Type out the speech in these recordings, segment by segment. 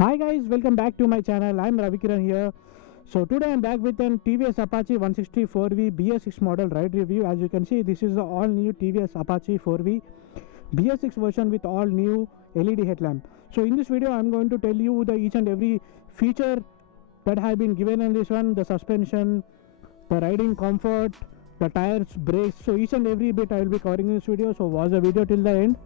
Hi guys, welcome back to my channel. I'm Ravikiran here. So today I'm back with an TVS Apache 160 4V BS6 model ride review. As you can see, this is the all new TVS Apache 4V BS6 version with all new LED headlamp. So in this video I'm going to tell you the each and every feature that have been given in this one, the suspension, the riding comfort, the tires, brakes. So each and every bit I will be covering in this video, so watch the video till the end.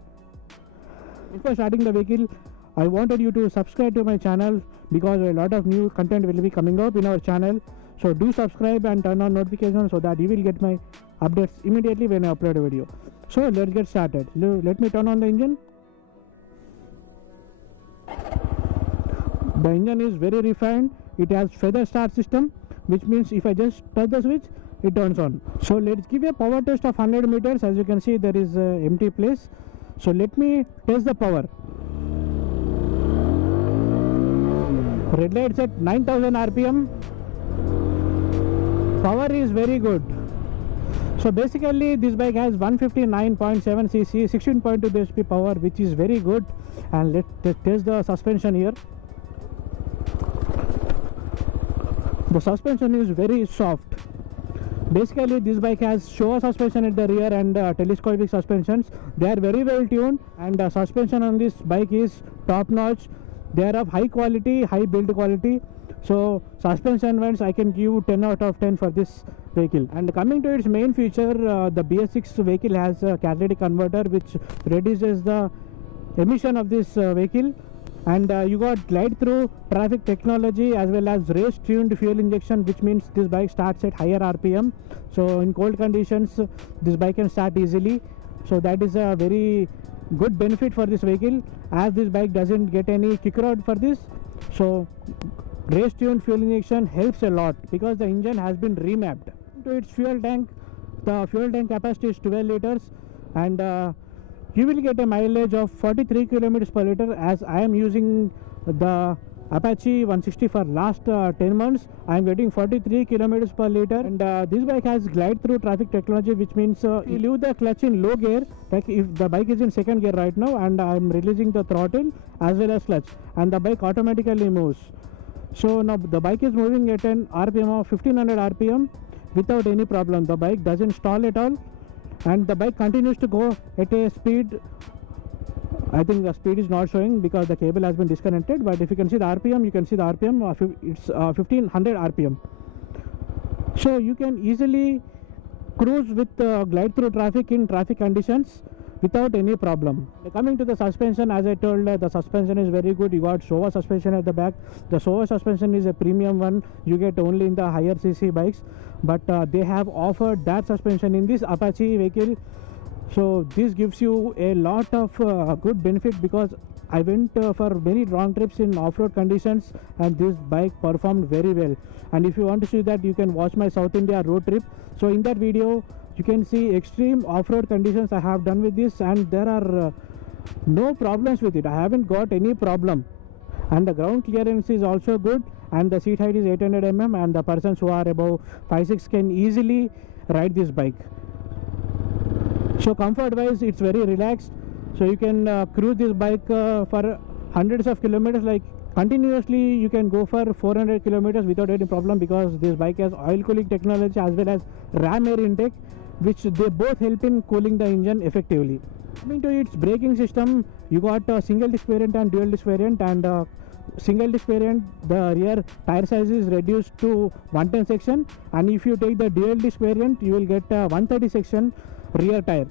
Before starting the vehicle, I wanted you to subscribe to my channel because a lot of new content will be coming up in our channel. So do subscribe and turn on notifications so that you will get my updates immediately when I upload a video. So let's get started. Let me turn on the engine. The engine is very refined. It has feather start system, which means if I just touch the switch, it turns on. So let's give a power test of 100 meters. As you can see, there is a empty place. So let me test the power. Red lights at 9000 rpm. Power is very good. So basically this bike has 159.7 cc, 16.2 bhp power, which is very good. And let's test the suspension here. The suspension is very soft. Basically this bike has Showa suspension at the rear and telescopic suspensions. They are very well tuned, and the suspension on this bike is top notch. They are of high quality, high build quality. So suspension wise I can give 10 out of 10 for this vehicle. And coming to its main feature, the BS6 vehicle has a catalytic converter which reduces the emission of this vehicle. And you got glide through traffic technology as well as race tuned fuel injection, which means this bike starts at higher rpm. So in cold conditions this bike can start easily. So that is a very good benefit for this vehicle, as this bike doesn't get any kick rod for this. So race tuned fuel injection helps a lot because the engine has been remapped. To its fuel tank, the fuel tank capacity is 12 liters, and you will get a mileage of 43 kilometers per liter. As I am using the Apache 160 for last 10 months, I am getting 43 kilometers per liter. And this bike has glide through traffic technology, which means if you leave the clutch in low gear, like if the bike is in second gear right now and I am releasing the throttle as well as clutch, and the bike automatically moves. So now the bike is moving at an rpm of 1500 rpm without any problem. The bike doesn't stall at all, and the bike continues to go at a speed. I think the speed is not showing because the cable has been disconnected, but if you can see the rpm, you can see the rpm it's 1500 rpm. So you can easily cruise with glide through traffic in traffic conditions without any problem. Coming to the suspension, as I told, the suspension is very good. You got Showa suspension at the back. The Showa suspension is a premium one you get only in the higher cc bikes, but they have offered that suspension in this Apache vehicle. So this gives you a lot of good benefit, because I went for many long trips in off-road conditions and this bike performed very well. And if you want to see that, you can watch my South India road trip. So in that video you can see extreme off-road conditions I have done with this, and there are no problems with it. I haven't got any problem, and the ground clearance is also good, and the seat height is 800 mm, and the persons who are above 5'6" can easily ride this bike. So comfort wise it's very relaxed. So you can cruise this bike for hundreds of kilometers, like continuously you can go for 400 kilometers without any problem, because this bike has oil cooling technology as well as ram air intake, which they both help in cooling the engine effectively. Coming to its braking system, you got a single disc variant and dual disc variant. And single disc variant, the rear tire size is reduced to 110 section, and if you take the dual disc variant you will get a 130 section rear tire.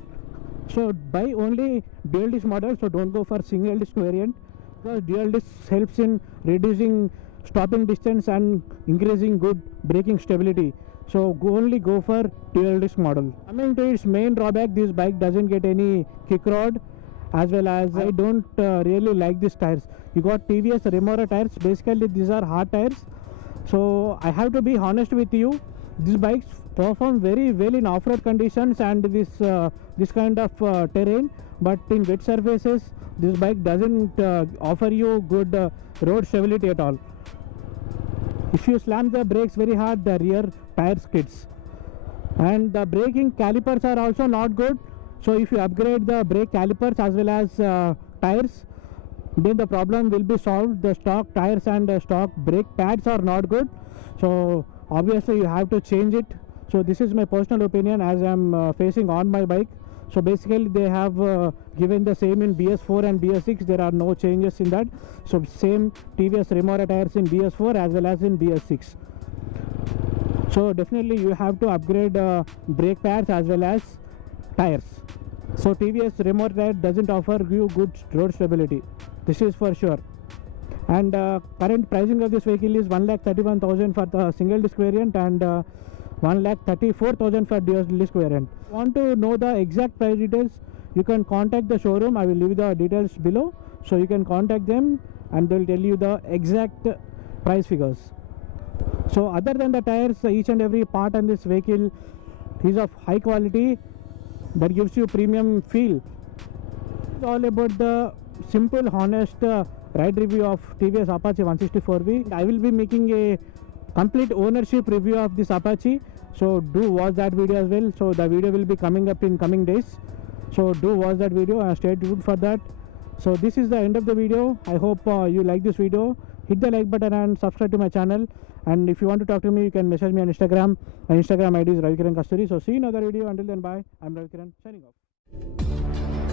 So buy only dual disc model, so don't go for single disc variant, because dual disc helps in reducing stopping distance and increasing good braking stability. So only go for dual disc model. Coming to its main drawback, this bike doesn't get any kick rod, as well as I don't really like these tires. You got TVS Remora tires. Basically these are hard tires. So I have to be honest with you, these bikes perform very well in off-road conditions and this kind of terrain, but in wet surfaces this bike doesn't offer you good road stability at all. If you slam the brakes very hard, the rear tire skids, and the braking calipers are also not good. So if you upgrade the brake calipers as well as tires, then the problem will be solved. The stock tires and stock brake pads are not good, so obviously you have to change it. So this is my personal opinion as I'm facing on my bike. So basically they have given the same in BS4 and BS6. There are no changes in that. So same TVS Remora tires in BS4 as well as in BS6. So definitely you have to upgrade brake pads as well as tires. So TVS Remora tire doesn't offer you good road stability, this is for sure. And current pricing of this vehicle is 1,31,000 for the single disc variant and 1,34,000 for dual disc variant. Want to know the exact price details? You can contact the showroom. I will leave the details below, so you can contact them and they will tell you the exact price figures. So other than the tires, each and every part on this vehicle is of high quality that gives you premium feel. It's all about the simple, honest ride review of TVS Apache 164V. I will be making a complete ownership review of this Apache, so do watch that video as well. So the video will be coming up in coming days, so do watch that video and stay tuned for that. So this is the end of the video. I hope you like this video. Hit the like button and subscribe to my channel, and if you want to talk to me, you can message me on Instagram. My Instagram ID is Ravikiran Kasturi. So see you in another video. Until then, bye. I'm Ravikiran, signing off.